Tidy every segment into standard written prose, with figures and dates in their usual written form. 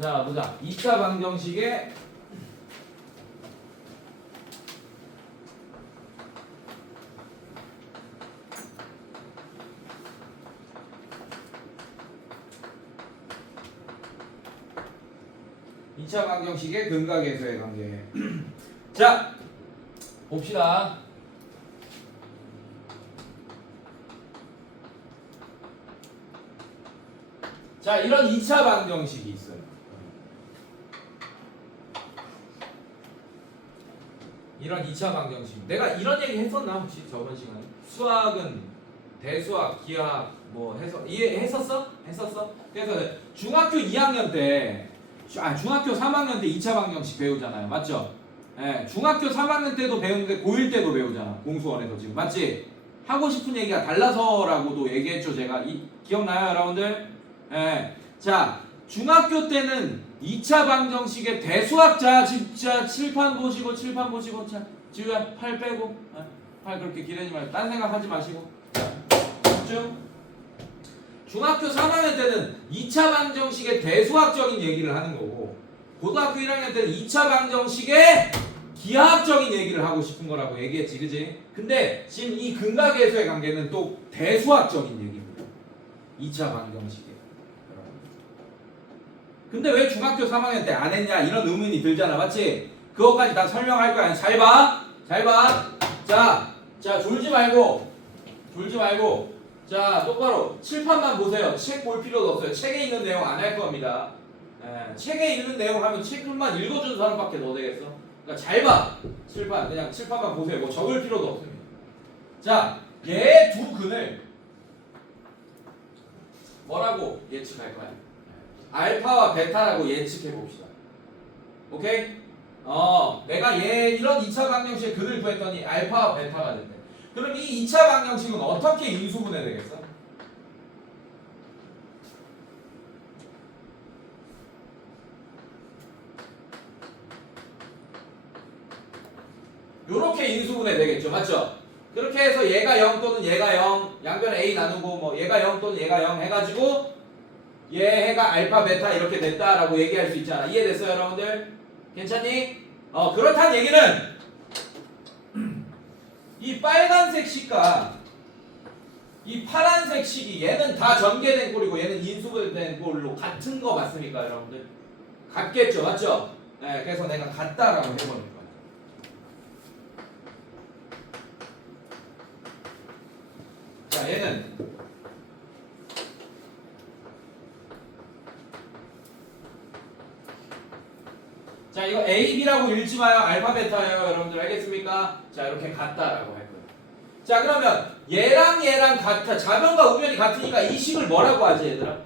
자, 보자. 2차 방정식의 근각계수의 관계. 자, 봅시다. 자, 이런 2차 방정식이 있어요. 이런 2차 방정식. 내가 이런 얘기 했었나 혹시 저번 시간에? 수학은 대수학, 기하학 뭐 해서 이해했었어? 했었어? 그래서 중학교 2학년 때 중학교 3학년 때 2차 방정식 배우잖아요. 맞죠? 예, 중학교 3학년 때도 배우는데 고1 때도 배우잖아. 공수원에서 지금. 맞지? 하고 싶은 얘기가 달라서라고도 얘기했죠, 제가. 기억나요, 여러분들? 예. 자, 중학교 때는 2차 방정식의 대수학자 진짜 칠판 보시고 자, 지우야 팔 빼고 팔 그렇게 기대지 말고 딴 생각 하지 마시고 집중. 중학교 3학년 때는 2차 방정식의 대수학적인 얘기를 하는 거고 고등학교 1학년 때는 2차 방정식의 기하학적인 얘기를 하고 싶은 거라고 얘기했지, 그지? 근데 지금 이 근각계수의 관계는 또 대수학적인 얘기입니다. 2차 방정식에. 근데 왜 중학교 3학년 때 안 했냐 이런 의문이 들잖아, 맞지? 그것까지 다 설명할 거야. 잘 봐, 잘 봐. 자, 졸지 말고, 자, 똑바로 칠판만 보세요. 책 볼 필요도 없어요. 책에 있는 내용 안 할 겁니다. 책에 있는 내용 하면 책만 읽어준 사람밖에 더 되겠어. 그러니까 잘 봐, 칠판. 그냥 칠판만 보세요. 뭐 적을 필요도 없습니다. 자, 얘 두 근을 뭐라고 예측할 거야? 알파와 베타라고 예측해 봅시다. 오케이? 내가 얘 이런 2차 방정식의 근을 구했더니 알파와 베타가 됐대. 그럼 이 2차 방정식은 어떻게 인수분해 되겠어? 요렇게 인수분해 되겠죠. 맞죠? 그렇게 해서 얘가 0 또는 얘가 0 양변에 A 나누고 뭐 얘가 0 또는 얘가 0 해가지고 얘가 알파 베타 이렇게 됐다라고 얘기할 수 있잖아. 이해됐어요, 여러분들? 괜찮니? 그렇다는 얘기는 이 빨간색 식과 이 파란색 식이 얘는 다 전개된 꼴이고 얘는 인수분해된 꼴로 같은 거 맞습니까, 여러분들? 같겠죠, 맞죠? 네, 그래서 내가 같다라고 해버릴 거야. 자, 얘는 자, 이거 A, B라고 읽지 마요. 알파, 베타예요. 여러분들 알겠습니까? 자, 이렇게 같다라고 할 거예요. 자, 그러면 얘랑 같아. 좌변과 우변이 같으니까 이 식을 뭐라고 하지, 얘들아?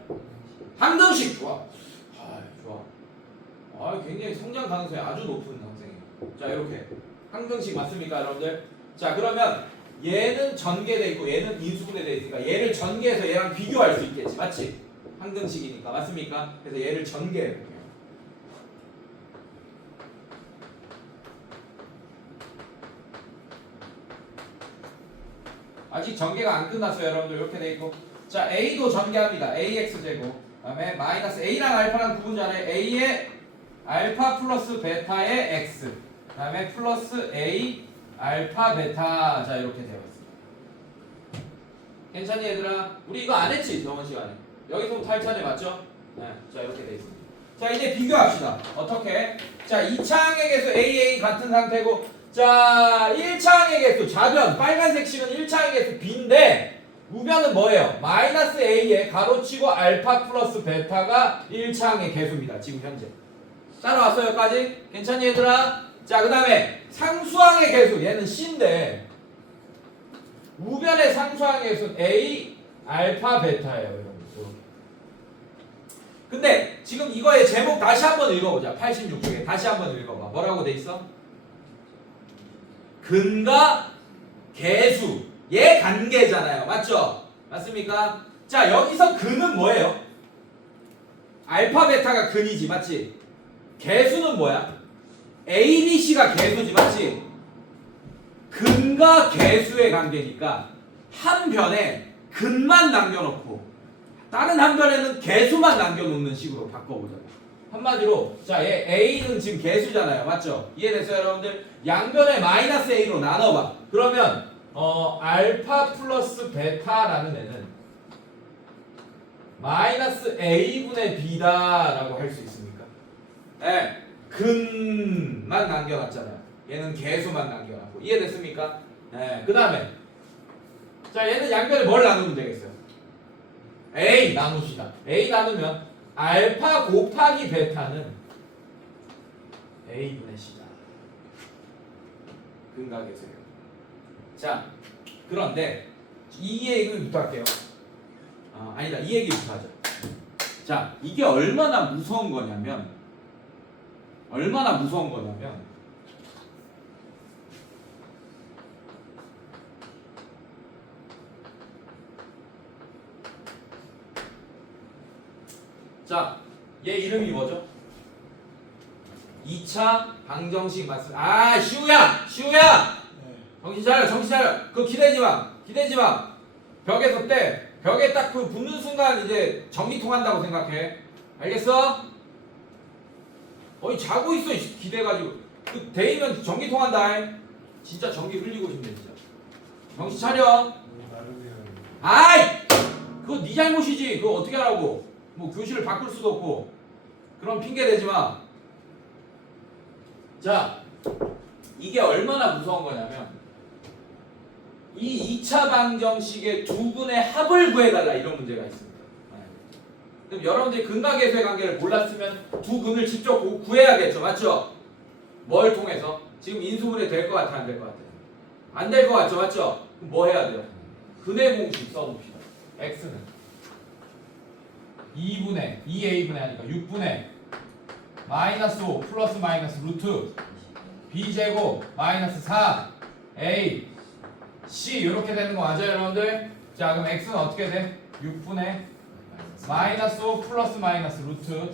항등식. 좋아. 좋아. 굉장히 성장 가능성이 아주 높은 학생이에요. 자, 이렇게. 항등식 맞습니까, 여러분들? 자, 그러면 얘는 전개돼 있고 얘는 인수분해 돼 있으니까 얘를 전개해서 얘랑 비교할 수 있겠지. 맞지? 항등식이니까. 맞습니까? 그래서 얘를 전개해 볼게요. 아직 전개가 안 끝났어요, 여러분들. 이렇게 돼 있고. 자, A도 전개합니다. AX제곱. 그다음에 마이너스 A랑 알파랑 구분자네. A의 알파 플러스 베타의 X. 그다음에 플러스 A 알파 베타. 자, 이렇게 되어 있습니다. 괜찮니, 얘들아? 우리 이거 안 했지, 저번 시간에. 여기서부터 할 차례 맞죠? 네. 자, 이렇게 돼 있습니다. 자, 이제 비교합시다. 어떻게? 자, 2차 항액에서 AA 같은 상태고 자, 1차 항의 개수 좌변 빨간색 식은 1차 항의 개수 B인데 우변은 뭐예요? 마이너스 A에 가로치고 알파 플러스 베타가 1차 항의 개수입니다. 지금 현재 따라왔어요 여기까지? 괜찮니 얘들아? 자, 그 다음에 상수항의 개수 얘는 C인데 우변의 상수항의 개수는 A 알파 베타예요, 여러분. 근데 지금 이거의 제목 다시 한번 읽어보자. 86쪽에 다시 한번 읽어봐. 뭐라고 돼 있어? 근과 계수 얘 관계잖아요. 맞죠? 맞습니까? 자, 여기서 근은 뭐예요? 알파 베타가 근이지. 맞지? 계수는 뭐야? A, B, C가 계수지. 맞지? 근과 계수의 관계니까 한 변에 근만 남겨놓고 다른 한 변에는 계수만 남겨놓는 식으로 바꿔보자고. 한마디로 자, 얘 A는 지금 개수잖아요. 맞죠? 이해됐어요, 여러분들? 양변에 마이너스 A로 나눠봐. 그러면 알파 플러스 베타라는 애는 마이너스 A분의 B다라고 할 수 있습니까? 네, 근만 남겨놨잖아요. 얘는 개수만 남겨놨고. 이해됐습니까? 네, 그 다음에 자, 얘는 양변에 뭘 나누면 되겠어요? A 나눕시다. A 나누면 알파 곱하기 베타는 A분의 C다. 근각에서요. 자, 그런데 이 얘기부터 할게요. 아니다, 이 얘기부터 하죠. 자, 이게 얼마나 무서운 거냐면 자, 얘 이름이 뭐죠? 2차 방정식 맞습니다. 아, 시우야! 정신 차려. 그거 기대지 마. 벽에서 때, 벽에 딱 그 붙는 순간 이제 전기 통한다고 생각해. 알겠어? 어이, 자고 있어, 기대가지고. 그 데이면 전기 통한다. 진짜 전기 흘리고 싶네, 진짜. 정신 차려. 아이! 그거 네 잘못이지. 그거 어떻게 하라고. 뭐 교실을 바꿀 수도 없고. 그럼 핑계 대지 마. 자, 이게 얼마나 무서운 거냐면 이 2차 방정식의 두 분의 합을 구해달라 이런 문제가 있습니다. 그럼 여러분들이 근각계수의 관계를 몰랐으면 두 근을 직접 구해야겠죠. 맞죠? 뭘 통해서? 지금 인수분해 될 것 같아, 안 될 것 같아? 안 될 것 같죠? 맞죠? 그럼 뭐 해야 돼요? 근의 공식 써봅시다. x는 2a분의 하니까 6분의 마이너스 5 플러스 마이너스 루트 b제곱 마이너스 4a c 이렇게 되는 거 맞아요, 여러분들? 자, 그럼 x는 어떻게 돼? 6분의 마이너스 5 플러스 마이너스 루트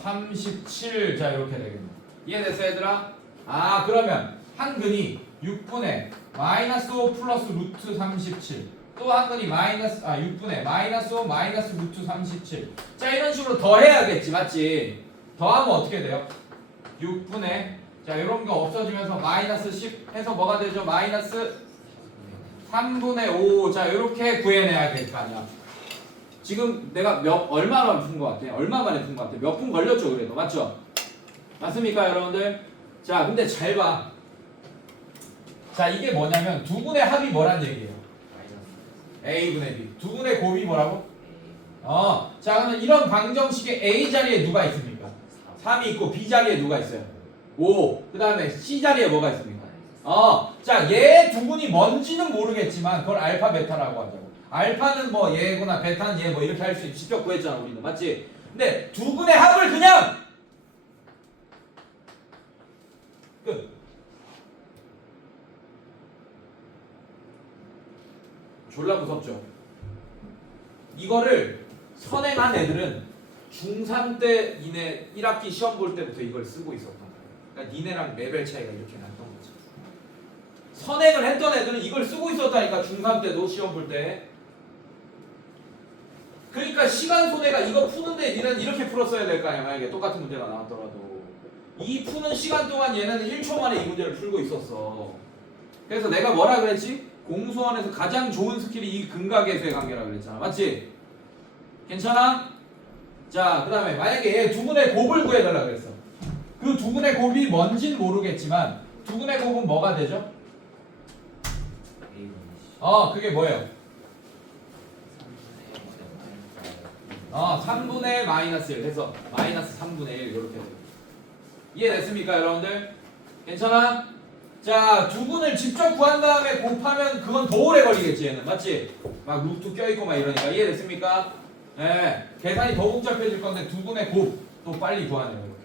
37. 자, 이렇게 되겠네. 이해됐어, 얘들아? 아, 그러면 한 근이 6분의 마이너스 5 플러스 루트 37, 또 한 근이 6분의 마이너스 5 마이너스 루트 37. 자, 이런 식으로 더해야겠지, 맞지? 더하면 어떻게 돼요? 6분의, 자, 이런 거 없어지면서 마이너스 10 해서 뭐가 되죠? 마이너스 3분의 5. 자, 이렇게 구해내야 될 거 아니야. 지금 내가 얼마 만에 푼 것 같아? 얼마 만에 푼 것 같아? 몇 분 걸렸죠, 그래도. 맞죠? 맞습니까, 여러분들? 자, 근데 잘 봐. 자, 이게 뭐냐면 두 분의 합이 뭐란 얘기예요? A분의 B. 두 분의 곱이 뭐라고? 자, 그러면 이런 방정식에 A 자리에 누가 있습니까? 3이 있고 B 자리에 누가 있어요? 5. 그 다음에 C 자리에 뭐가 있습니까? 자, 얘 두 분이 뭔지는 모르겠지만 그걸 알파 베타라고 하자고. 알파는 뭐 얘구나, 베타는 얘 뭐 이렇게 할 수 있지. 직접 구했잖아, 우리는. 맞지? 근데 두 분의 합을 그냥 끝. 졸라 무섭죠? 이거를 선행한 애들은 중3 때 니네 1학기 시험 볼 때부터 이걸 쓰고 있었던 거야. 그러니까 니네랑 레벨 차이가 이렇게 났던 거지. 선행을 했던 애들은 이걸 쓰고 있었다니까, 중3 때도 시험 볼 때. 그러니까 시간 손해가, 이거 푸는데 니는 이렇게 풀었어야 될 거 아니야, 만약에 똑같은 문제가 나왔더라도. 이 푸는 시간 동안 얘네는 1초 만에 이 문제를 풀고 있었어. 그래서 내가 뭐라 그랬지? 공수원에서 가장 좋은 스킬이 이 근각계수의 관계라 그랬잖아. 맞지? 괜찮아? 자, 그 다음에 만약에 얘 두 분의 곱을 구해달라 그랬어. 그 두 분의 곱이 뭔진 모르겠지만 두 분의 곱은 뭐가 되죠? 그게 뭐예요? 3분의 마이너스 1 해서 마이너스 3분의 1 이렇게 돼요. 이해됐습니까, 여러분들? 괜찮아? 자, 두 분을 직접 구한 다음에 곱하면 그건 더 오래 걸리겠지, 얘는. 맞지? 막 루트 껴있고 막 이러니까. 이해됐습니까? 네. 계산이 더 복잡해질 건데 두 분의 곱도 빨리 구하네요, 이렇게.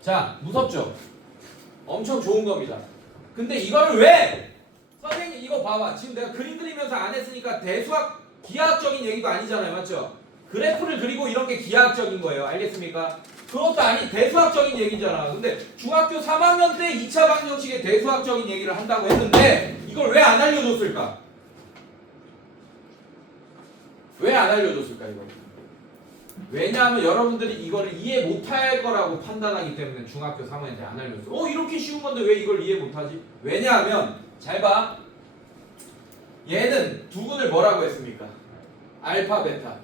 자, 무섭죠? 엄청 좋은 겁니다. 근데 이거를 왜? 선생님, 이거 봐봐. 지금 내가 그림 그리면서 안 했으니까 대수학, 기하학적인 얘기도 아니잖아요. 맞죠? 그래프를 그리고 이런 게 기하학적인 거예요. 알겠습니까? 그것도 아니, 대수학적인 얘기잖아. 근데 중학교 3학년 때 2차 방정식의 대수학적인 얘기를 한다고 했는데 이걸 왜 안 알려줬을까? 왜 안 알려줬을까 이거? 왜냐하면 여러분들이 이거를 이해 못할 거라고 판단하기 때문에 중학교 3학년 때 안 알려줬어. 이렇게 쉬운 건데 왜 이걸 이해 못하지? 왜냐하면 잘 봐. 얘는 두근을 뭐라고 했습니까? 알파 베타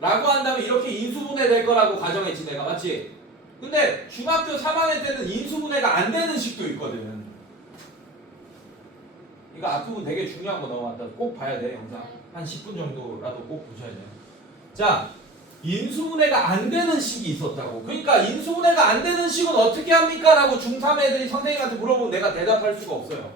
라고 한다면 이렇게 인수분해 될 거라고 가정했지 내가. 맞지? 근데 중학교 3학년 때는 인수분해가 안 되는 식도 있거든. 이거 앞부분 되게 중요한 거 넘어갔다. 꼭 봐야 돼 영상. 한 10분 정도라도 꼭 보셔야 돼요. 자, 인수분해가 안 되는 식이 있었다고. 그러니까 인수분해가 안 되는 식은 어떻게 합니까? 라고 중3 애들이 선생님한테 물어보면 내가 대답할 수가 없어요.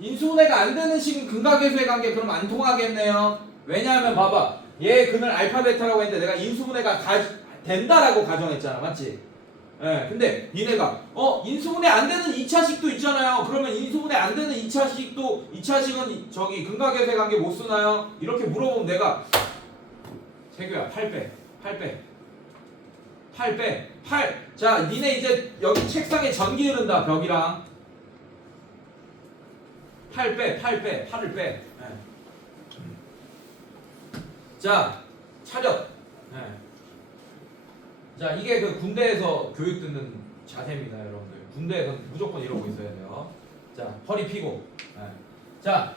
인수분해가 안 되는 식은 근각계수의 관계 그럼 안 통하겠네요. 왜냐하면 봐봐. 얘 근을 알파 베타라고 했는데 내가 인수분해가 된다라고 가정했잖아. 맞지? 예. 근데 니네가 인수분해 안 되는 2차식도 있잖아요. 그러면 인수분해 안 되는 2차식은 저기 근각계수의 관계 못 쓰나요? 이렇게 물어보면 내가 세규야 8빼. 자, 니네 이제 여기 책상에 전기 흐른다. 벽이랑 8을 빼. 네. 자, 차렷. 네. 자, 이게 그 군대에서 교육 듣는 자세입니다, 여러분들. 군대에서는 무조건 이러고 있어야 돼요. 자, 허리 펴고. 네. 자,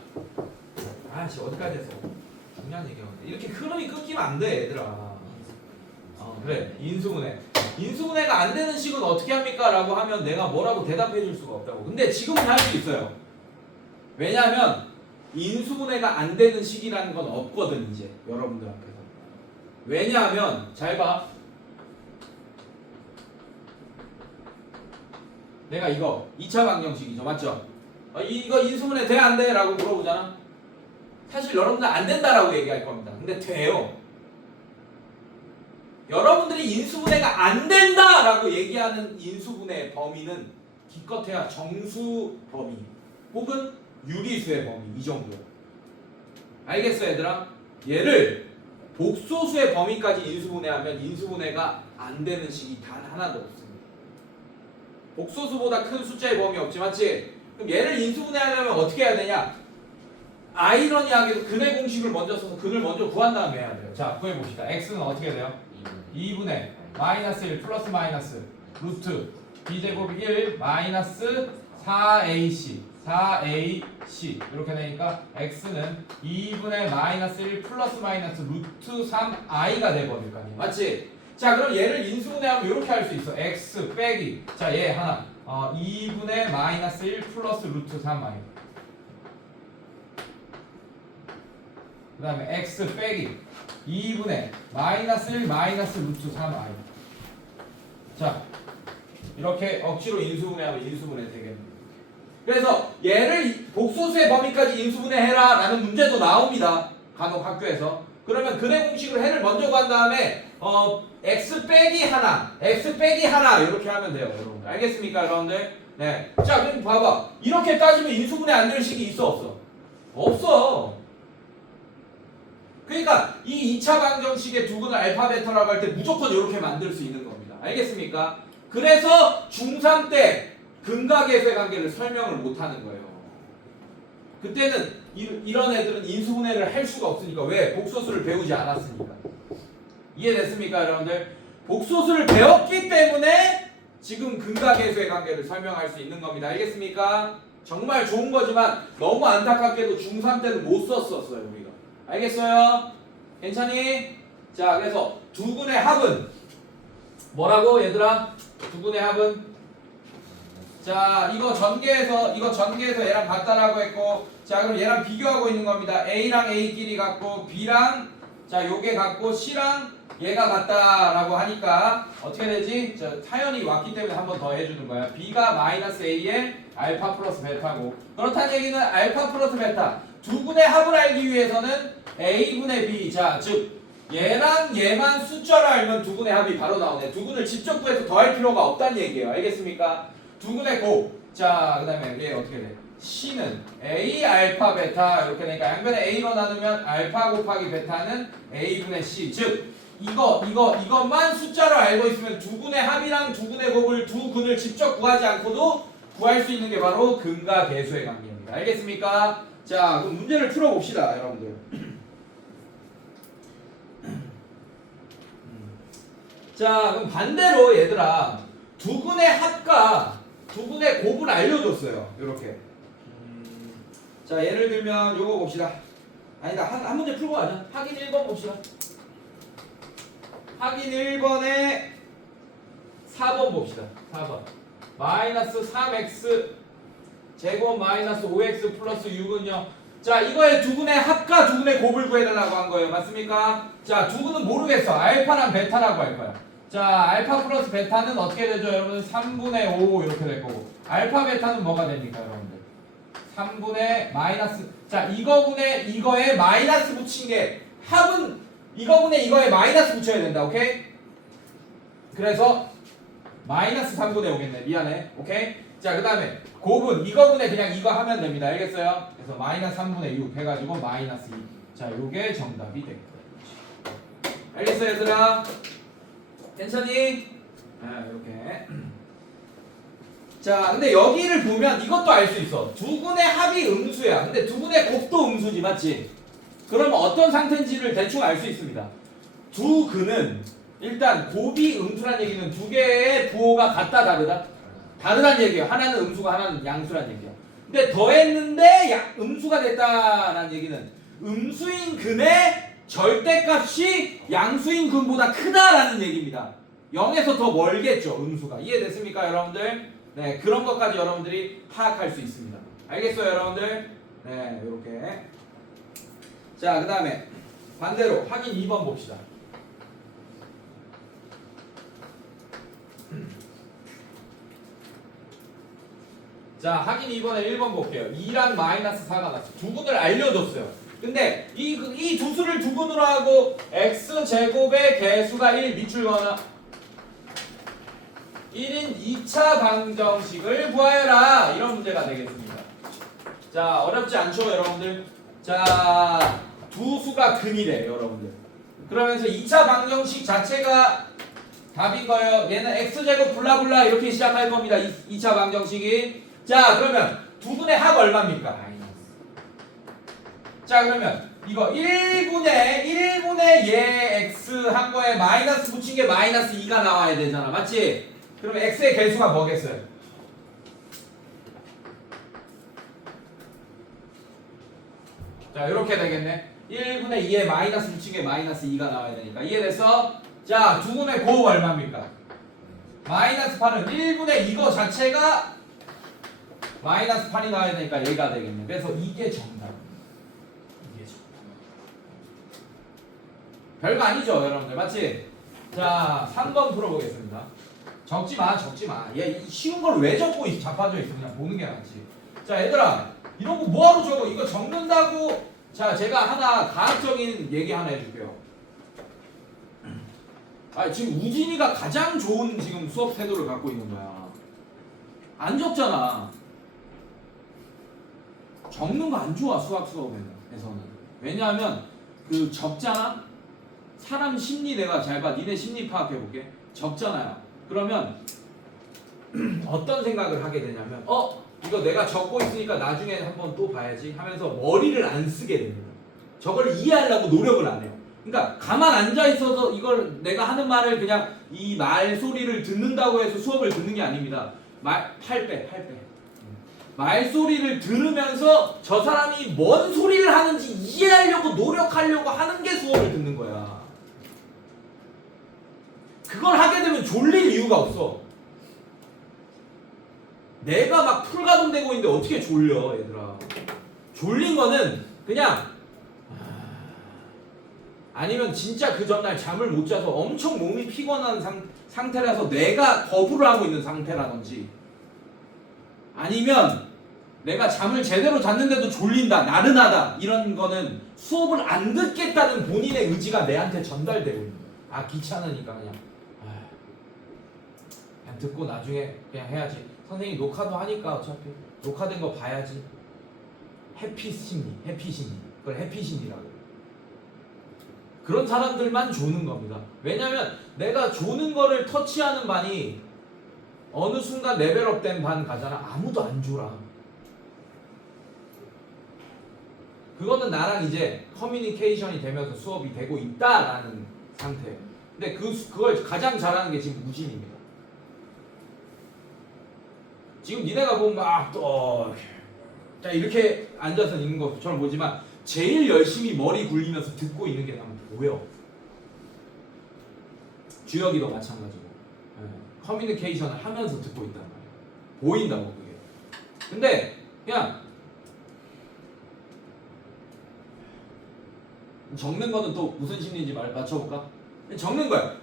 아씨 어디까지 했어? 중요한 얘기하는데 이렇게 흐름이 끊기면 안 돼, 얘들아. 그래, 인수분해가 안 되는 식은 어떻게 합니까? 라고 하면 내가 뭐라고 대답해 줄 수가 없다고. 근데 지금은 할 수 있어요. 왜냐하면 인수분해가 안 되는 식이라는 건 없거든 이제 여러분들 앞에서. 왜냐하면 잘 봐. 내가 이거 2차 방정식이죠. 맞죠? 이거 인수분해 돼? 안 돼? 라고 물어보잖아. 사실 여러분들 안 된다라고 얘기할 겁니다. 근데 돼요. 여러분들이 인수분해가 안 된다라고 얘기하는 인수분해의 범위는 기껏해야 정수 범위 혹은 유리수의 범위 이 정도야. 알겠어 얘들아? 얘를 복소수의 범위까지 인수분해하면 인수분해가 안 되는 식이 단 하나도 없습니다. 복소수보다 큰 숫자의 범위 없지, 맞지? 그럼 얘를 인수분해하려면 어떻게 해야 되냐? 아이러니하게도 근의 공식을 먼저 써서 근을 먼저 구한 다음에 해야 돼요. 자, 구해봅시다. x는 어떻게 돼요? 2분의 마이너스 1 플러스 마이너스 루트 b제곱이 1 마이너스 4ac 이렇게 되니까 x는 2분의 마이너스 1 플러스 마이너스 루트 3i가 돼버릴 거 아니에요. 맞지? 자, 그럼 얘를 인수분해하면 이렇게 할 수 있어. x 빼기 자, 얘 하나 2분의 마이너스 1 플러스 루트 3i 그 다음에 x 빼기 2분의 마이너스 1 마이너스 루트 3i. 자, 이렇게 억지로 인수분해하면 인수분해 되겠네요. 그래서 얘를 복소수의 범위까지 인수분해해라 라는 문제도 나옵니다. 간혹 학교에서. 그러면 근의 공식으로 해를 먼저 구한 다음에 x 빼기 하나 이렇게 하면 돼요, 여러분들. 알겠습니까, 여러분들? 네. 자, 그럼 봐봐. 이렇게 따지면 인수분해 안 될 식이 있어, 없어? 없어. 그러니까 이 2차 방정식의 두근을 알파 베타라고 할 때 무조건 이렇게 만들 수 있는 겁니다. 알겠습니까? 그래서 중3 때 근각계수의 관계를 설명을 못 하는 거예요. 그때는 이런 애들은 인수분해를 할 수가 없으니까. 왜? 복소수를 배우지 않았으니까. 이해됐습니까, 여러분들? 복소수를 배웠기 때문에 지금 근각계수의 관계를 설명할 수 있는 겁니다. 알겠습니까? 정말 좋은 거지만 너무 안타깝게도 중3 때는 못 썼었어요, 우리가. 알겠어요? 괜찮니? 자, 그래서 두근의 합은 뭐라고, 얘들아? 두근의 합은? 자, 이거 전개해서 얘랑 같다라고 했고, 자, 그럼 얘랑 비교하고 있는 겁니다. A랑 A끼리 같고, B랑, 자, 요게 같고, C랑 얘가 같다라고 하니까 어떻게 되지? 자, 사연이 왔기 때문에 한 번 더 해주는 거야. B가 마이너스 A의 알파 플러스 베타고, 그렇다는 얘기는 알파 플러스 베타 두근의 합을 알기 위해서는 A분의 B, 자, 즉 얘랑 얘만 숫자를 알면 두근의 합이 바로 나오네. 두근을 직접 구해서 더할 필요가 없다는 얘기예요. 알겠습니까? 두근의 곱, 자, 그 다음에 얘 어떻게 돼? C는 A 알파 베타 이렇게 되니까 양변에 A로 나누면 알파 곱하기 베타는 A분의 C, 즉 이것만 숫자로 알고 있으면 두근의 합이랑 두근의 곱을 두 근을 직접 구하지 않고도 구할 수 있는 게 바로 근과 계수의 관계입니다. 알겠습니까? 자, 그럼 문제를 풀어봅시다, 여러분들. 자, 그럼 반대로 얘들아, 두근의 합과 두근의 곱을 알려줬어요. 이렇게. 자, 예를 들면 요거 봅시다. 아니다, 한 문제 풀고 가자. 확인 1번 봅시다. 확인 1번에 4번 봅시다. 4번. 마이너스 3x 제곱 마이너스 5x 플러스 6은요. 자, 이거의 두근의 합과 두근의 곱을 구해달라고 한 거예요. 맞습니까? 자, 두근은 모르겠어. 알파랑 베타라고 할 거야. 자, 알파 플러스 베타는 어떻게 되죠, 여러분? 3분의 5 이렇게 될 거고. 알파 베타는 뭐가 됩니까, 여러분들? 3분의 마이너스. 자, 이거분에 이거에 마이너스 붙인 게 합은 이거분에 이거에 마이너스 붙여야 된다. 오케이? 그래서 마이너스 3분의 5겠네. 미안해. 오케이? 자, 그 다음에 곱은 이거분에 그냥 이거 하면 됩니다. 알겠어요? 그래서 마이너스 3분의 6 해가지고 마이너스 2. 자, 요게 정답이 되겠다. 알겠어요, 얘들아? 괜찮니? 아, 이렇게. 자, 근데 여기를 보면 이것도 알 수 있어. 두근의 합이 음수야. 근데 두근의 곱도 음수지, 맞지? 그러면 어떤 상태인지를 대충 알 수 있습니다. 두근은 일단 곱이 음수란 얘기는 두 개의 부호가 같다, 다르다? 다르다는 얘기예요. 하나는 음수가 하나는 양수란 얘기야. 근데 더했는데 음수가 됐다라는 얘기는 음수인 근의 절대값이 양수인 근보다 크다라는 얘기입니다. 0에서 더 멀겠죠, 음수가. 이해됐습니까, 여러분들? 네, 그런 것까지 여러분들이 파악할 수 있습니다. 알겠어요, 여러분들? 네, 이렇게. 자, 그 다음에 반대로 확인 2번 봅시다. 자, 확인 2번에 1번 볼게요. 2랑 마이너스 4가 났어. 두근을 알려줬어요. 근데 이 두 수를 두근으로 하고 x제곱의 개수가 1 밑줄 거나 1인 2차 방정식을 구하여라. 이런 문제가 되겠습니다. 자, 어렵지 않죠, 여러분들? 자, 두 수가 근이래, 여러분들. 그러면서 2차 방정식 자체가 답인 거예요. 얘는 x제곱 블라블라 이렇게 시작할 겁니다. 2차 방정식이. 자, 그러면 두근의 합 얼마입니까? 마이너스. 자, 그러면 이거 1분의 얘 x 한 거에 마이너스 붙인 게 마이너스 2가 나와야 되잖아. 맞지? 그러면 x의 개수가 뭐겠어요? 자, 이렇게 되겠네. 1분의 2에 마이너스 붙인 게 마이너스 2가 나와야 되니까. 이해됐어? 자, 두근의 곱 얼마입니까? 마이너스 8은 1분의 이거 자체가 마이너스 8이 나와야 되니까 얘가 되겠네. 그래서 이게 정답. 이게 정답. 별거 아니죠, 여러분들. 맞지? 자, 3번 풀어보겠습니다. 적지 마. 얘 쉬운 걸 왜 적고 자빠져 있어? 그냥 보는 게 낫지. 자, 얘들아, 이런 거 뭐하러 적어? 이거 적는다고. 자, 제가 하나 과학적인 얘기 하나 해줄게요. 아, 지금 우진이가 가장 좋은 지금 수업 태도를 갖고 있는 거야. 안 적잖아. 적는 거 안 좋아, 수학 수업에서는. 왜냐하면 그 적잖아. 사람 심리 내가 잘 봐. 니네 심리 파악해 볼게. 적잖아요. 그러면 어떤 생각을 하게 되냐면 이거 내가 적고 있으니까 나중에 한번 또 봐야지 하면서 머리를 안 쓰게 됩니다. 저걸 이해하려고 노력을 안 해요. 그러니까 가만 앉아 있어서 이걸 내가 하는 말을 그냥 이 말 소리를 듣는다고 해서 수업을 듣는 게 아닙니다. 팔 빼. 말소리를 들으면서 저 사람이 뭔 소리를 하는지 이해하려고 노력하려고 하는 게 수업을 듣는 거야. 그걸 하게 되면 졸릴 이유가 없어. 내가 막 풀가동되고 있는데 어떻게 졸려, 얘들아. 졸린 거는 그냥 아니면 진짜 그 전날 잠을 못 자서 엄청 몸이 피곤한 상태라서 내가 거부를 하고 있는 상태라든지, 아니면 내가 잠을 제대로 잤는데도 졸린다, 나른하다, 이런 거는 수업을 안 듣겠다는 본인의 의지가 내한테 전달되고 있는 거야. 아, 귀찮으니까 그냥 듣고 나중에 그냥 해야지. 선생님이 녹화도 하니까 어차피 녹화된 거 봐야지. 해피 심리. 그걸 해피 심리라고. 그런 사람들만 조는 겁니다. 왜냐면 내가 조는 거를 터치하는 반이 어느 순간 레벨업된 반 가잖아. 아무도 안 졸아. 그거는 나랑 이제 커뮤니케이션이 되면서 수업이 되고 있다라는 상태. 근데 그걸 가장 잘하는 게 지금 우진입니다. 지금 니네가 보면 자 이렇게 앉아서 있는 것처럼 보지만 제일 열심히 머리 굴리면서 듣고 있는 게 나는 보여. 주혁이도 마찬가지고 커뮤니케이션을 하면서 듣고 있단 말이야. 보인다고 그게. 근데 그냥 적는 거는 또 무슨 심리인지 맞춰볼까? 적는 거야.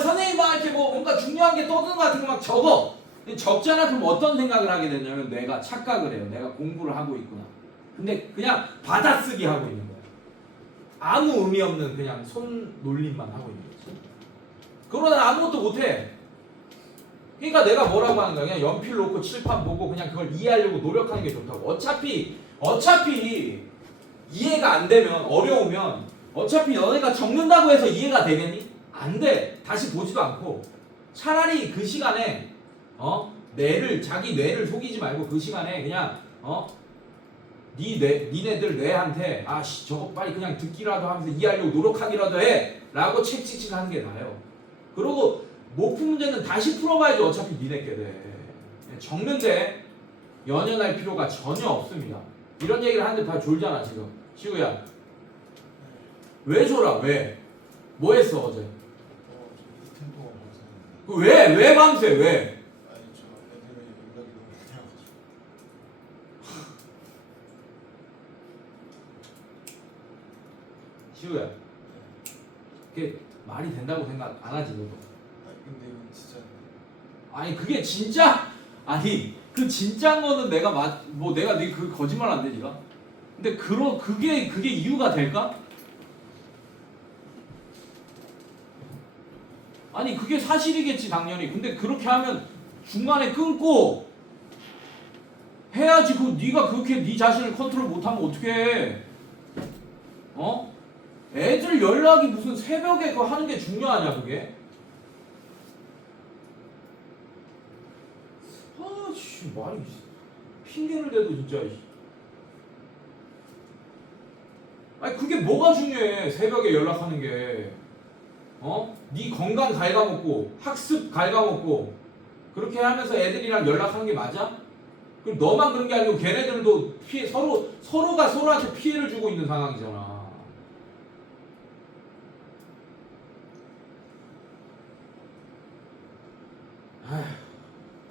선생님 막 이렇게 뭔가 중요한 게 떠드는 거 같은 거 막 적어. 적잖아. 그럼 어떤 생각을 하게 되냐면 내가 착각을 해요. 내가 공부를 하고 있구나. 근데 그냥 받아쓰기 하고 있는 거야. 아무 의미 없는 그냥 손놀림만 하고 있는 거지. 그러다 아무것도 못해. 그러니까 내가 뭐라고 하는 거야. 그냥 연필 놓고 칠판 보고 그냥 그걸 이해하려고 노력하는 게 좋다고. 어차피 이해가 안 되면 어려우면 어차피 너네가 적는다고 해서 이해가 되겠니? 안 돼. 다시 보지도 않고 차라리 그 시간에 자기 뇌를 속이지 말고 그 시간에 그냥 니네들 뇌한테 저거 빨리 그냥 듣기라도 하면서 이해하려고 노력하기라도 해 라고 책찍찍 하는 게 나아요. 그리고 못 푼 문제는 다시 풀어봐야지. 어차피 니네께 돼. 적는데 연연할 필요가 전혀 없습니다. 이런 얘기를 하는데 다 졸잖아 지금. 시우야 왜 졸아? 왜? 뭐 했어 어제? 이틀 동안 방송했는데. 왜 밤새 왜? 아니 저 애들이 연락이 너무 많이 와가지고. 시우야 그게 말이 된다고 생각 안 하지 너도? 아니 근데 이건 진짜. 아니 그게 진짜 그 진짜인 거는 내가 내가 그 거짓말 안 되니까. 근데 그게 이유가 될까? 아니 그게 사실이겠지 당연히. 근데 그렇게 하면 중간에 끊고 해야지. 네가 그렇게 네 자신을 컨트롤 못하면 어떻게 해? 애들 연락이 무슨 새벽에 그거 하는 게 중요하냐 그게? 말이 핑계를 대도 진짜. 아니 그게 뭐가 중요해? 새벽에 연락하는 게. 네 건강 갉아먹고 학습 갉아먹고 그렇게 하면서 애들이랑 연락하는 게 맞아? 그럼 너만 그런 게 아니고 걔네들도 서로가 서로한테 피해를 주고 있는 상황이잖아.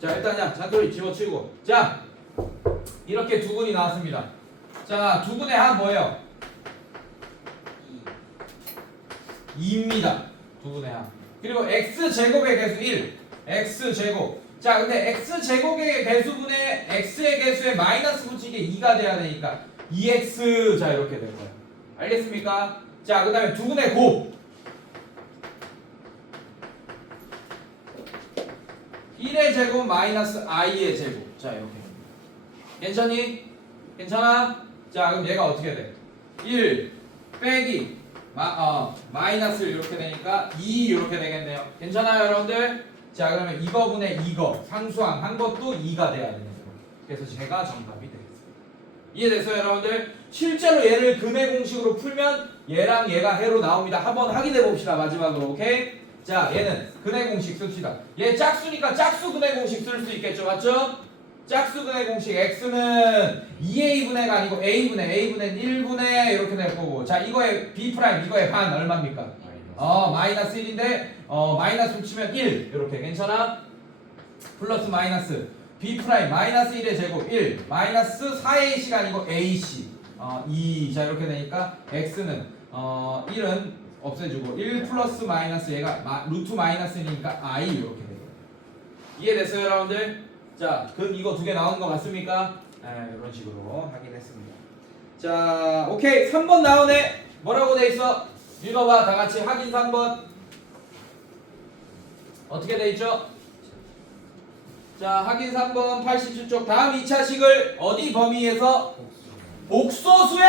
자 일단 잔소리 집어치우고. 자 이렇게 두 분이 나왔습니다. 자 두 분의 합 뭐예요? 2입니다. 두 분의 합. 그리고 x제곱의 개수 1. x제곱. 자 근데 x제곱의 개수분의 x의 개수에 마이너스 붙이게 2가 돼야 되니까 2x. 자 이렇게 될 거예요. 알겠습니까? 자 그 다음에 두 분의 곱. 1의 제곱 마이너스 i의 제곱. 자 이렇게. 괜찮니? 괜찮아? 자 그럼 얘가 어떻게 돼? 1 빼기 마이너스 이렇게 되니까 2 이렇게 되겠네요. 괜찮아요 여러분들? 자 그러면 이거분의 이거 상수항 한 것도 2가 돼야 되는 거예요. 그래서 제가 정답이 되겠습니다. 이해됐어요 여러분들? 실제로 얘를 근의 공식으로 풀면 얘랑 얘가 해로 나옵니다. 한번 확인해 봅시다 마지막으로. 오케이? 자 얘는 근의 공식 씁시다. 얘 짝수니까 짝수 근의 공식 쓸 수 있겠죠. 맞죠? 짝수 근의 공식 x는 2a분의가 아니고 a분의 1분의 이렇게 될 거고. 자 이거의 b 프라임 이거의 반 얼마입니까? 마이너스 1인데 마이너스 붙이면 1 이렇게. 괜찮아? 플러스 마이너스 b 프라임 마이너스 1의 제곱 1 마이너스 4ac가 아니고 ac 2. 자 이렇게 되니까 x는 1은 없애주고 1 플러스 마이너스 얘가 루트 마이너스니까 i 이렇게 되고. 이해됐어요 여러분들? 자, 이거 두 개 나오는 거 맞습니까? 이런 식으로 확인했습니다. 자, 오케이. 3번 나오네. 뭐라고 돼 있어? 읽어봐. 다 같이 확인 3번. 어떻게 돼 있죠? 자, 확인 3번 87쪽. 다음 2차식을 어디 범위에서? 복소수의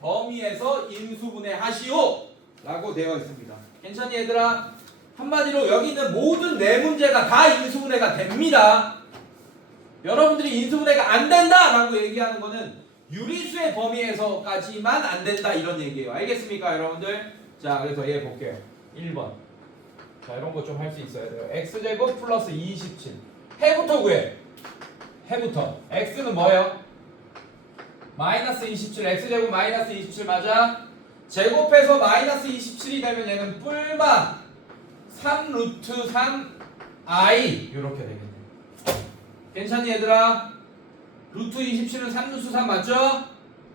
범위에서 인수분해 하시오 라고 되어 있습니다. 괜찮니 얘들아? 한마디로 여기 있는 모든 네 문제가 다 인수분해가 됩니다. 여러분들이 인수분해가 안 된다 라고 얘기하는 거는 유리수의 범위에서까지만 안 된다 이런 얘기예요. 알겠습니까, 여러분들? 자, 그래서 얘 볼게요. 1번. 자, 이런 거 좀 할 수 있어야 돼요. x제곱 플러스 27. 해부터 구해. 해부터. x는 뭐예요? 마이너스 27. x제곱 마이너스 27 맞아? 제곱해서 마이너스 27이 되면 얘는 뿔마 3 루트 3 i 이렇게 되겠네. 괜찮니 얘들아? 루트 27은 3 루트 3 맞죠?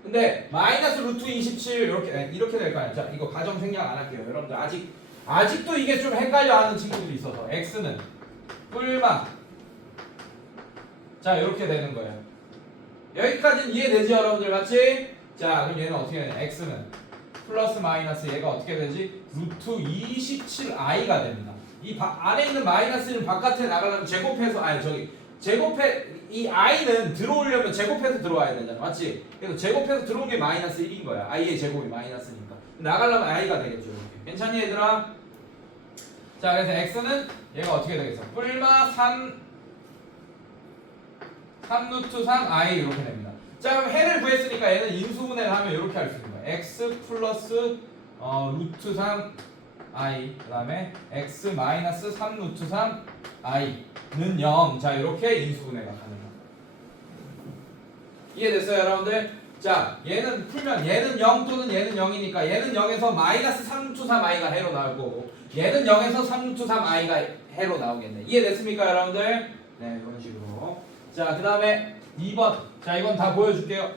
근데 마이너스 루트 27 이렇게 될 거 아니야. 자, 이거 가정 생략 안 할게요. 여러분들 아직도 이게 좀 헷갈려 하는 친구들이 있어서 x는 뿔마 자, 이렇게 되는 거예요. 여기까지는 이해되지 여러분들 맞지? 자, 그럼 얘는 어떻게 되냐? x는 플러스 마이너스 얘가 어떻게 되지? 루트 27i가 됩니다. 이 안에 있는 마이너스는 바깥에 나가려면 제곱해서 이 i는 들어오려면 제곱해서 들어와야 되잖아. 맞지? 그래서 제곱해서 들어온 게 마이너스 1인 거야. i의 제곱이 마이너스니까. 나가려면 i가 되겠죠. 이렇게. 괜찮니 얘들아? 자, 그래서 x는 얘가 어떻게 되겠어? 뿔마 3 루트 3i 이렇게 됩니다. 자, 그럼 해를 구했으니까 얘는 인수분해를 하면 이렇게 할 수 있는 거야. x 플러스 루트 3i 그 다음에 x 마이너스 3 루트 3i는 0. 자, 이렇게 인수분해가 가능합니다. 이해됐어요 여러분들? 자, 얘는 풀면 얘는 0 또는 얘는 0이니까 얘는 0에서 마이너스 3 루트 3i가 해로 나올 거고 얘는 0에서 3 루트 3i가 해로 나오겠네. 이해됐습니까 여러분들? 네, 이런 식으로. 자, 그 다음에 2번. 자, 이건 다 보여줄게요.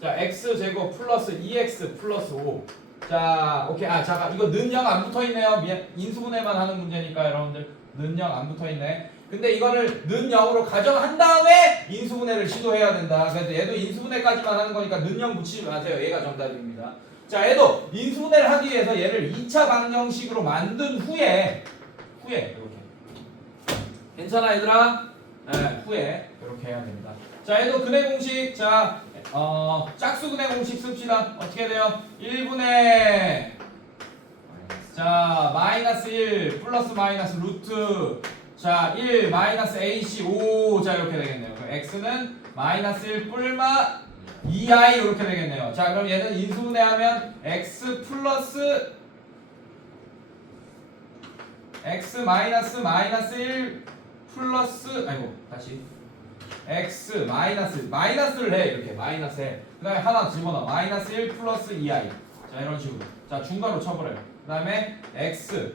자, x제곱 플러스 2x 플러스 5. 자, 오케이. 아, 잠깐. 이거 는 0 안 붙어있네요. 미안. 인수분해만 하는 문제니까 여러분들. 는 0 안 붙어있네. 근데 이거를 는 0으로 가정한 다음에 인수분해를 시도해야 된다. 그래서 얘도 인수분해까지만 하는 거니까 는 0 붙이지 마세요. 얘가 정답입니다. 자, 얘도 인수분해를 하기 위해서 얘를 2차 방정식으로 만든 후에 이렇게. 괜찮아 얘들아? 네, 후에 이렇게 해야 됩니다. 자, 얘도 근해 공식. 자, 짝수 근해 공식 씁시다. 어떻게 돼요? 1분의 자, 마이너스 1 플러스 마이너스 루트 자, 1 마이너스 ac 5 자, 이렇게 되겠네요. 그럼 x는 마이너스 1 뿔마 2i 이렇게 되겠네요. 자, 그럼 얘는 인수분해하면 x 플러스 x 마이너스 1 플러스 다시 x 마이너스를 해. 이렇게 마이너스 해. 그 다음에 하나 집어넣어. 마이너스 1 플러스 2i. 자, 이런 식으로. 자, 중괄호 쳐버려요. 그 다음에 x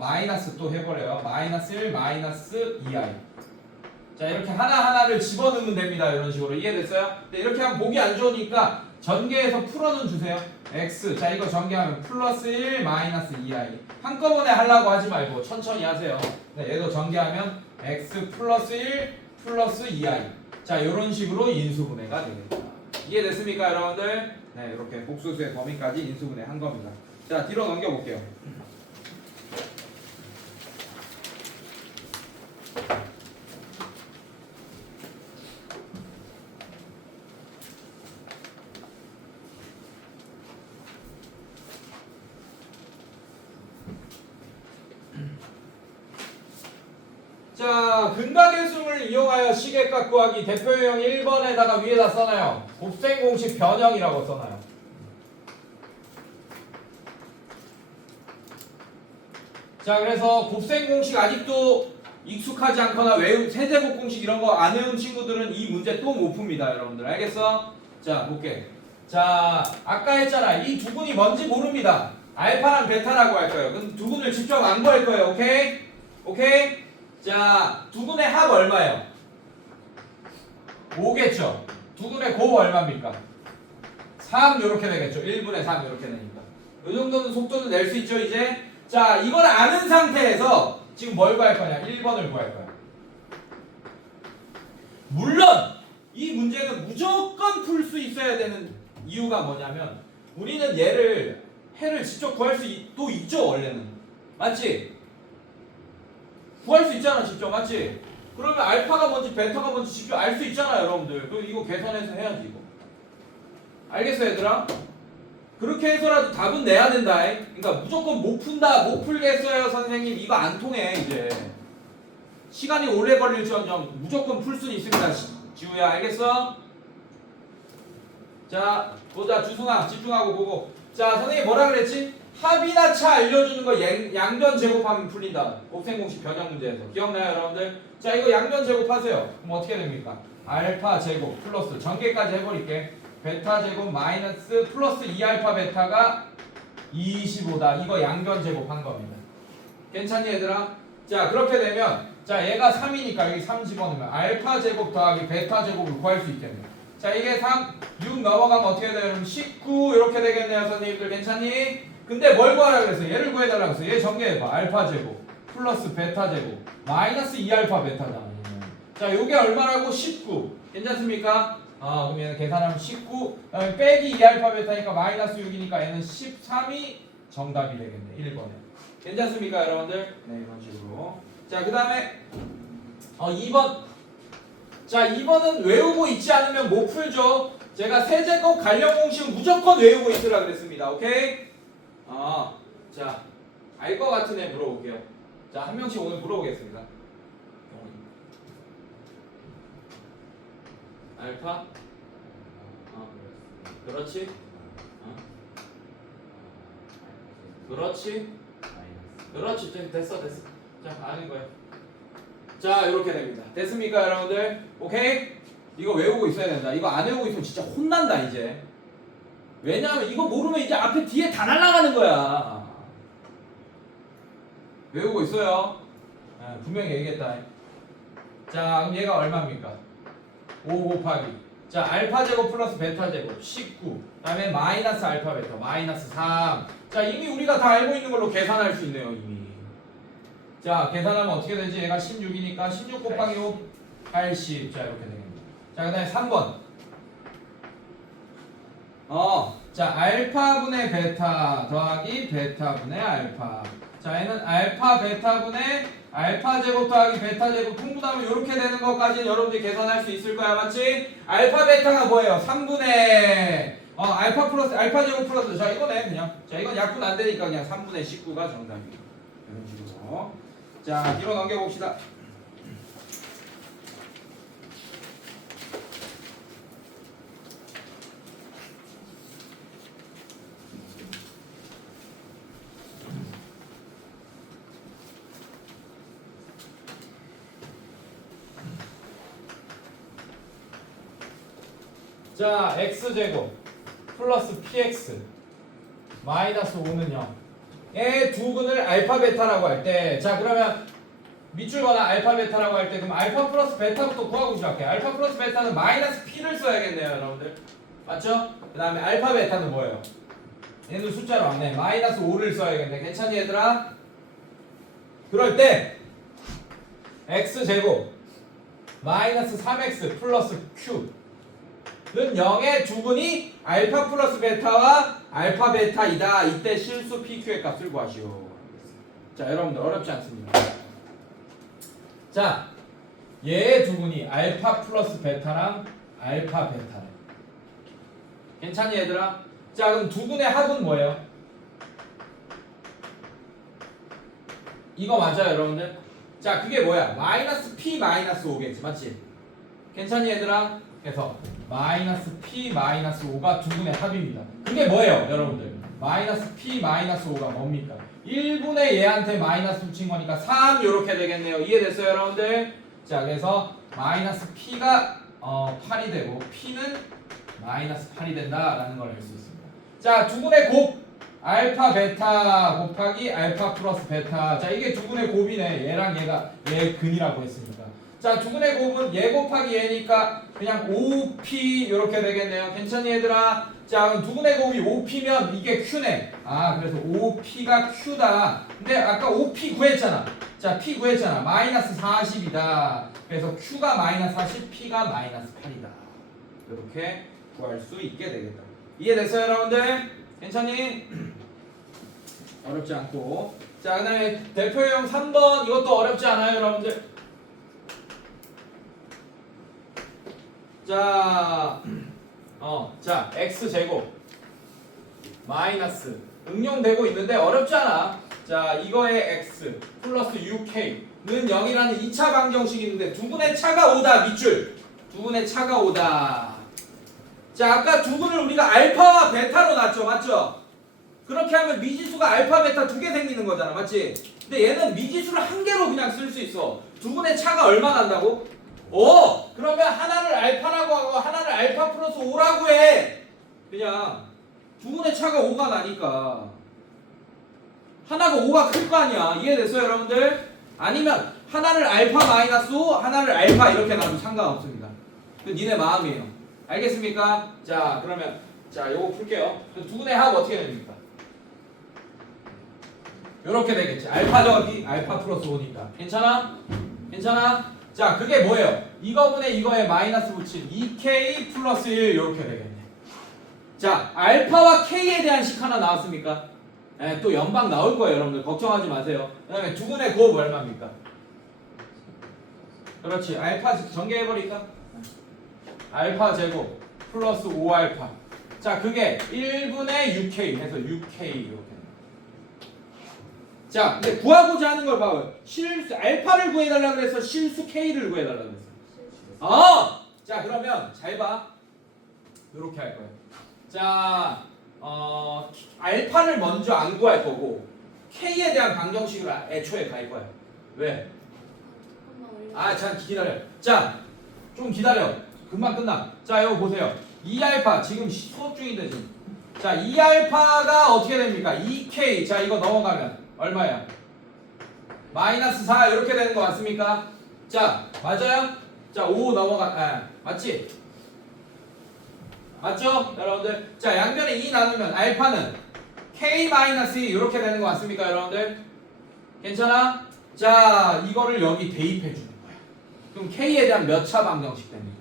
마이너스 또 해버려요. 마이너스 1 마이너스 2i. 자, 이렇게 하나하나를 집어넣으면 됩니다. 이런 식으로. 이해됐어요? 근데 이렇게 하면 보기 안 좋으니까 전개해서 풀어는 주세요. x. 자, 이거 전개하면 플러스 1 마이너스 2i. 한꺼번에 하려고 하지 말고 천천히 하세요. 네, 얘도 전개하면 x 플러스 1 플러스 2i. 자, 이런 식으로 인수분해가 되겠다. 이해됐습니까, 여러분들? 네, 이렇게 복수수의 범위까지 인수분해 한 겁니다. 자, 뒤로 넘겨볼게요. 자, 근각의 이용하여 시계값 구하기 대표 유형 1번에다가 위에다 써놔요. 곱셈 공식 변형이라고 써놔요. 자, 그래서 곱셈 공식 아직도 익숙하지 않거나 세제곱 공식 이런 거 안 외운 친구들은 이 문제 또 못 풉니다, 여러분들. 알겠어? 자, 볼게. 자, 아까 했잖아. 이 두근이 뭔지 모릅니다. 알파랑 베타라고 할 거예요. 그럼 두근을 직접 안 구할 거예요. 오케이? 오케이? 자, 두근의 합 얼마예요? 5겠죠? 두근의 곱 얼마입니까? 3 이렇게 되겠죠? 1분의 3 이렇게 되니까. 이 정도는 속도는 낼 수 있죠, 이제? 자, 이걸 아는 상태에서 지금 뭘 구할 거냐? 1번을 구할 거야. 물론 이 문제는 무조건 풀 수 있어야 되는 이유가 뭐냐면 우리는 해를 직접 구할 수도 있죠, 원래는. 맞지? 구할 수 있잖아, 직접. 맞지? 그러면 알파가 뭔지 베타가 뭔지 직접 알 수 있잖아, 여러분들. 그럼 이거 계산해서 해야지, 이거. 알겠어, 얘들아? 그렇게 해서라도 답은 내야 된다. 그러니까 무조건 못 푼다, 못 풀겠어요, 선생님. 이거 안 통해, 이제. 시간이 오래 걸릴지언정 무조건 풀 수는 있습니다, 지우야. 알겠어? 자 보자 주승아 집중하고 보고. 자 선생님 뭐라 그랬지? 합이나 차 알려주는 거 양변 제곱하면 풀린다. 곱셈 공식 변형 문제에서 기억나요 여러분들? 자 이거 양변 제곱하세요. 그럼 어떻게 됩니까? 알파 제곱 플러스 전개까지 해버릴게. 베타 제곱 마이너스 플러스 2알파 베타가 25다. 이거 양변 제곱한 겁니다. 괜찮니 얘들아? 자 그렇게 되면 자 얘가 3이니까 여기 3 집어넣으면 알파 제곱 더하기 베타 제곱을 구할 수 있겠네. 자 이게 3, 6 넘어가면 어떻게 돼요? 그럼 19 이렇게 되겠네요 선생님들. 괜찮니? 근데 뭘 구하라 그랬어? 얘를 구해달라고 했어. 얘 전개해봐. 알파 제곱 플러스 베타 제곱 마이너스 2알파 베타잖아. 자 요게 얼마라고? 19. 괜찮습니까? 그럼 얘는 계산하면 19 그다음에 빼기 2알파 베타니까 마이너스 6이니까 얘는 13이 정답이 되겠네. 1번에. 괜찮습니까 여러분들? 네 이런 식으로. 자 그 다음에 2번. 자 2번은 외우고 있지 않으면 못 풀죠. 제가 세제곱 관련 공식은 무조건 외우고 있으라 그랬습니다. 오케이? 자 알 것 같은 애 물어볼게요. 자 한 명씩 오늘 물어보겠습니다. 알파? 그렇지? 그렇지? 그렇지. 됐어. 자 아는 거야. 자 이렇게 됩니다. 됐습니까 여러분들? 오케이? 이거 외우고 있어야 된다. 이거 안 외우고 있으면 진짜 혼난다 이제. 왜냐하면 이거 모르면 이제 앞에 뒤에 다 날아가는 거야. 외우고 있어요. 분명히 얘기했다. 자 그럼 얘가 얼마입니까? 5 곱하기 자 알파 제곱 플러스 베타 제곱 19 그 다음에 마이너스 알파 베타 마이너스 3. 자 이미 우리가 다 알고 있는 걸로 계산할 수 있네요 이미. 자 계산하면 어떻게 되지? 얘가 16이니까 16 곱하기 5 80. 자 이렇게 되겠습니다. 자 그 다음에 3번 자 알파분의 베타 더하기 베타분의 알파. 자 얘는 알파 베타분의 알파 제곱 더하기 베타 제곱 통분하면 이렇게 되는 것까지는 여러분들이 계산할 수 있을 거야. 맞지? 알파 베타가 뭐예요? 3분의 알파 플러스 알파 제곱 플러스 자 이거네 그냥. 자 이건 약분 안 되니까 그냥 3분의 19가 정답이에요. 이런 식으로. 자 뒤로 넘겨봅시다. 자 x제곱 플러스 px 마이너스 5는 0. 얘 두 근을 알파 베타라고 할 때 자 그러면 밑줄 거나 알파 베타라고 할 때 그럼 알파 플러스 베타부터 구하고 시작해. 알파 플러스 베타는 마이너스 p를 써야겠네요 여러분들. 맞죠? 그 다음에 알파 베타는 뭐예요? 얘는 숫자로 안 내. 마이너스 5를 써야겠네. 괜찮니 얘들아? 그럴 때 x제곱 마이너스 3x 플러스 q 는 0의 두근이 알파 플러스 베타와 알파 베타이다. 이때 실수 PQ의 값을 구하시오. 자 여러분들 어렵지 않습니다. 자 얘의 두근이 알파 플러스 베타랑 알파 베타래. 괜찮니 얘들아? 자 그럼 두근의 합은 뭐예요? 이거 맞아요 여러분들? 자 그게 뭐야? 마이너스 P 마이너스 5겠지 맞지? 괜찮니 얘들아? 그래서 마이너스 P 마이너스 5가 두근의 합입니다. 그게 뭐예요 여러분들? 마이너스 P 마이너스 5가 뭡니까? 1분의 얘한테 마이너스 붙인 거니까 3 이렇게 되겠네요. 이해됐어요 여러분들? 자 그래서 마이너스 P가 8이 되고 P는 마이너스 8이 된다라는 걸 알 수 있습니다. 자 두근의 곱 알파 베타 곱하기 알파 플러스 베타. 자 이게 두근의 곱이네. 얘랑 얘가 얘 근이라고 했으니까. 자 두근의 곱은 얘 곱하기 얘니까 그냥 5p 이렇게 되겠네요. 괜찮니 얘들아? 자 그럼 두근의 곱이 5p면 이게 q네. 그래서 5p가 q다. 근데 아까 5p 구했잖아. 자 p 구했잖아. 마이너스 40이다. 그래서 q가 마이너스 40, p가 마이너스 8이다. 이렇게 구할 수 있게 되겠다. 이해됐어요 여러분들? 괜찮니? 어렵지 않고. 자 그 다음에 대표형 3번 이것도 어렵지 않아요 여러분들? 자, 자 x제곱 마이너스 응용되고 있는데 어렵지 않아. 자 이거의 x 플러스 6k는 0이라는 2차 방정식이 있는데 두분의 차가 오다 밑줄. 두분의 차가 오다. 자, 아까 두근을 우리가 알파와 베타로 놨죠, 맞죠? 그렇게 하면 미지수가 알파, 베타 두 개 생기는 거잖아, 맞지? 근데 얘는 미지수를 한 개로 그냥 쓸 수 있어. 두근의 차가 얼마 난다고? 그러면 하나를 알파라고 하고 하나를 알파 플러스 5라고 해. 그냥 두근의 차가 5가 나니까 하나가 5가 클 거 아니야. 이해됐어요, 여러분들? 아니면 하나를 알파 마이너스 5, 하나를 알파 이렇게 놔도 상관없습니다. 그 니네 마음이에요. 알겠습니까? 자, 그러면 자, 요거 풀게요. 두근의 합 어떻게 됩니까? 요렇게 되겠지. 알파 더하기 알파 플러스 5니까. 괜찮아? 괜찮아? 자, 그게 뭐예요? 이거분의 이거에 마이너스 붙인 2k 플러스 1 요렇게 되겠네. 자, 알파와 k에 대한 식 하나 나왔습니까? 네, 또 연방 나올 거예요, 여러분들. 걱정하지 마세요. 그 다음에 두근의 곱 얼마입니까? 그렇지. 알파 전개해버릴까? 알파 제곱 플러스 5알파. 자, 그게 1분의 6k 해서 6k 이렇게. 자, 근데 구하고자 하는 걸 봐요. 실수 알파를 구해달라 그래서 실수 k를 구해달라 그랬어. 자, 그러면 잘 봐. 이렇게 할 거예요. 자, 알파를 먼저 안 구할 거고 k에 대한 방정식을 애초에 갈 거야. 왜? 자, 기다려. 자, 좀 기다려. 금방 끝나. 자, 이거 보세요. 2알파 지금 수업 중인데 지금. 자, 2알파가 어떻게 됩니까? 2k. 자, 이거 넘어가면 얼마야? 마이너스 4 이렇게 되는 거 맞습니까? 자, 맞아요? 자, 5 맞지? 맞죠? 여러분들? 자, 양변에 2 나누면 알파는 k-2 이렇게 되는 거 맞습니까, 여러분들? 괜찮아? 자, 이거를 여기 대입해 주는 거야. 그럼 k에 대한 몇 차 방정식 되는 거지?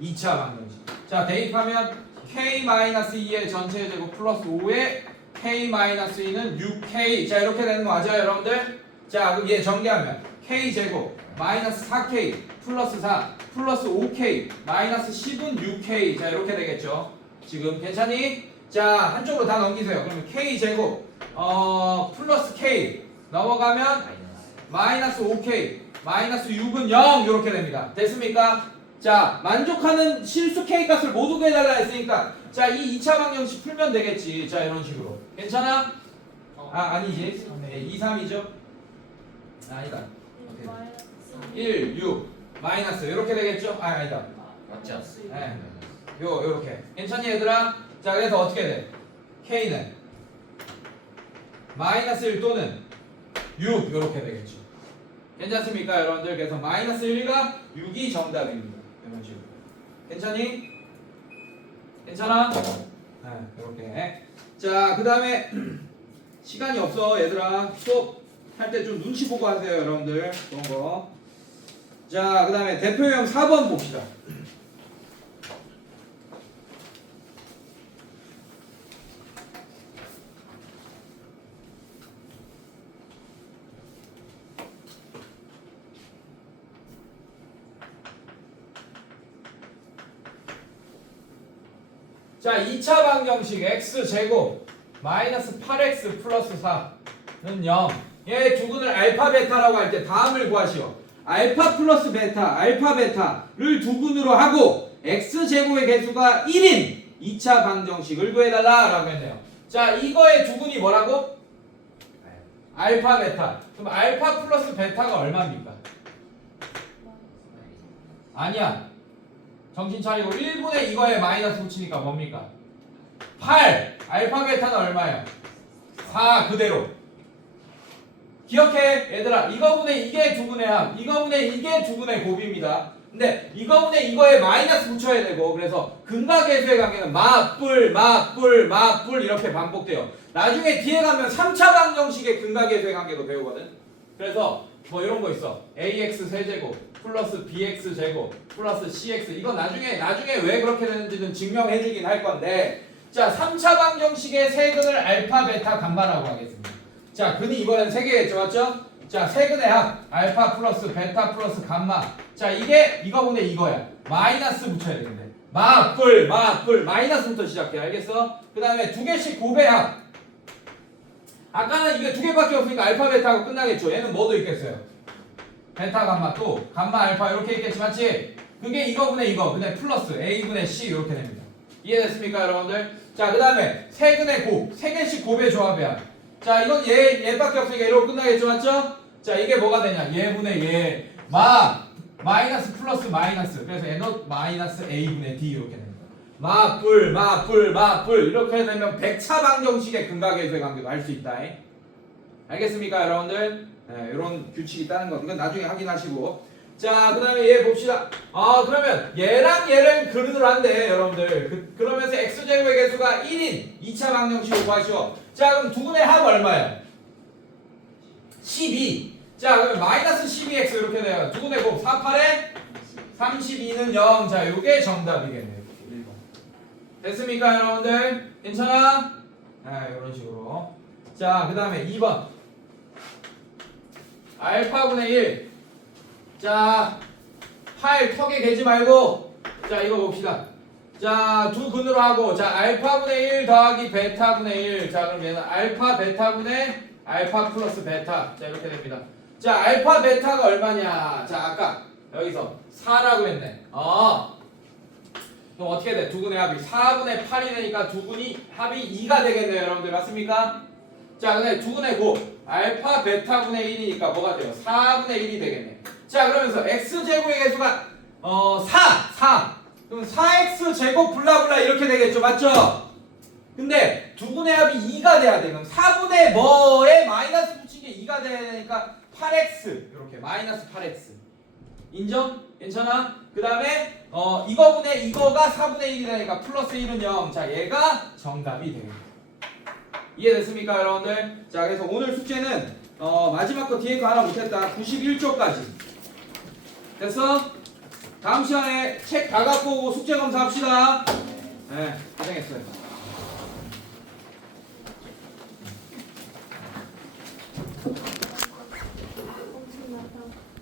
2차 방정식. 자, 대입하면 k-2의 전체 제곱 플러스 5에 k-2는 6k. 자, 이렇게 되는 거 맞아요, 여러분들? 자, 그럼 얘 전개하면 k 제곱 마이너스 4k 플러스 4 플러스 5k 마이너스 10은 6k. 자, 이렇게 되겠죠. 지금 괜찮니? 자, 한쪽으로 다 넘기세요. 그러면 k 제곱 플러스 k 넘어가면 마이너스 5k 마이너스 6은 0 이렇게 됩니다. 됐습니까? 자, 만족하는 실수 k 값을 모두 구해달라 했으니까 자, 이 2차 방정식 풀면 되겠지. 자, 이런 식으로. 괜찮아? 아니지. 2, 3이죠? 아니다. 1, 6 마이너스 이렇게 되겠죠? 아니다. 맞지 않습니다. 네. 요렇게. 괜찮니, 얘들아? 자, 그래서 어떻게 돼? k는 마이너스 1 또는 6 이렇게 되겠죠. 괜찮습니까, 여러분들? 그래서 마이너스 1과 6이 정답입니다. 이런 식으로. 괜찮니? 괜찮아? 네, 이렇게. 자, 그 다음에 시간이 없어, 얘들아. 수업 할 때 좀 눈치 보고 하세요, 여러분들. 그런 거. 자, 그 다음에 대표형 4번 봅시다. 자, 2차 방정식 x제곱 마이너스 8x 플러스 4는 0. 얘 두근을 알파 베타라고 할 때 다음을 구하시오. 알파 플러스 베타, 알파 베타를 두근으로 하고 x제곱의 개수가 1인 2차 방정식을 구해달라 라고 했네요. 자, 이거의 두근이 뭐라고? 알파 베타. 그럼 알파 플러스 베타가 얼마입니까? 아니야. 정신 차리고 1분의 이거에 마이너스 붙이니까 뭡니까? 8. 알파 베타는 얼마예요? 4 그대로. 기억해 얘들아. 이거분의 이게 두분의 합, 이거분의 이게 두분의 곱입니다. 근데 이거분의 이거에 마이너스 붙여야 되고, 그래서 근각계수의 관계는 맞불 이렇게 반복돼요. 나중에 뒤에 가면 3차 방정식의 근각계수의 관계도 배우거든. 그래서 뭐 이런 거 있어. ax 세제곱 플러스 bx 제곱 플러스 cx. 이건 나중에 왜 그렇게 되는지는 증명해 주긴 할 건데, 자, 3차 방정식의 세근을 알파 베타 감마라고 하겠습니다. 자, 근이 이번엔 3개겠죠, 맞죠? 자, 세근의 합 알파 플러스 베타 플러스 감마. 자, 이게 이거분의 이거야. 마이너스 붙여야 되는데 맞불 마이너스부터 시작해. 알겠어? 그 다음에 2개씩 곱의 합. 아까는 이게 2개밖에 없으니까 알파 베타하고 끝나겠죠. 얘는 뭐도 있겠어요? 베타 감마 또 감마 알파 이렇게 있겠지, 맞지? 그게 이거분의 이거 근데 플러스 a분의 c 이렇게 됩니다. 이해됐습니까 여러분들? 자 그 다음에 세근의 곱, 세 개씩 곱의 조합이야. 자 이건 얘밖에 없으니까 얘로 끝나겠죠 맞죠? 자 이게 뭐가 되냐 얘분의 얘 마이너스 플러스 마이너스 그래서 n어 마이너스 a분의 d 이렇게 됩니다. 마뿔 이렇게 되면 백차방정식의 근각계수의 관계도 할 수 있다. 알겠습니까 여러분들? 네, 이런 규칙이 있다는 거 이건 나중에 확인하시고 자 그 다음에 얘 봅시다. 그러면 얘랑 얘를 그릇으로 한대 여러분들. 그러면서 x제곱의 개수가 1인 2차 방정식을 구하시오. 자 그럼 두 분의 합 얼마예요? 12. 자 그러면 마이너스 12x 이렇게 돼요. 두 분의 곱 4, 8에 32는 0. 자 요게 정답이겠네요. 1번. 됐습니까 여러분들? 괜찮아? 네, 이런 식으로. 자 그 다음에 2번 알파분의 1. 자 8 턱에 개지 말고 자 이거 봅시다. 자 두 근으로 하고 자 알파분의 1 더하기 베타분의 1. 자 그럼 얘는 알파 베타분의 알파 플러스 베타. 자 이렇게 됩니다. 자 알파 베타가 얼마냐. 자 아까 여기서 4라고 했네. 그럼 어떻게 돼? 두 근의 합이 4분의 8이 되니까 두 근이 합이 2가 되겠네요 여러분들. 맞습니까? 자 근데 두 근의 곱 알파 베타분의 1이니까 뭐가 돼요? 4분의 1이 되겠네. 자 그러면서 x제곱의 개수가 4 그럼 4x 제곱 블라블라 이렇게 되겠죠 맞죠? 근데 두 분의 합이 2가 돼야 돼. 그럼 4분의 뭐에 마이너스 붙인 게 2가 돼야 되니까 8x 이렇게 마이너스 8x 인정? 괜찮아? 그 다음에 이거분의 이거가 4분의 1이 되니까 플러스 1은 0. 자 얘가 정답이 되겠다. 이해됐습니까 여러분들? 자 그래서 오늘 숙제는 마지막 거 뒤에 거 하나 못했다. 91쪽까지 됐어? 다음 시간에 책 다 갖고 오고 숙제 검사합시다. 네 고생했어요.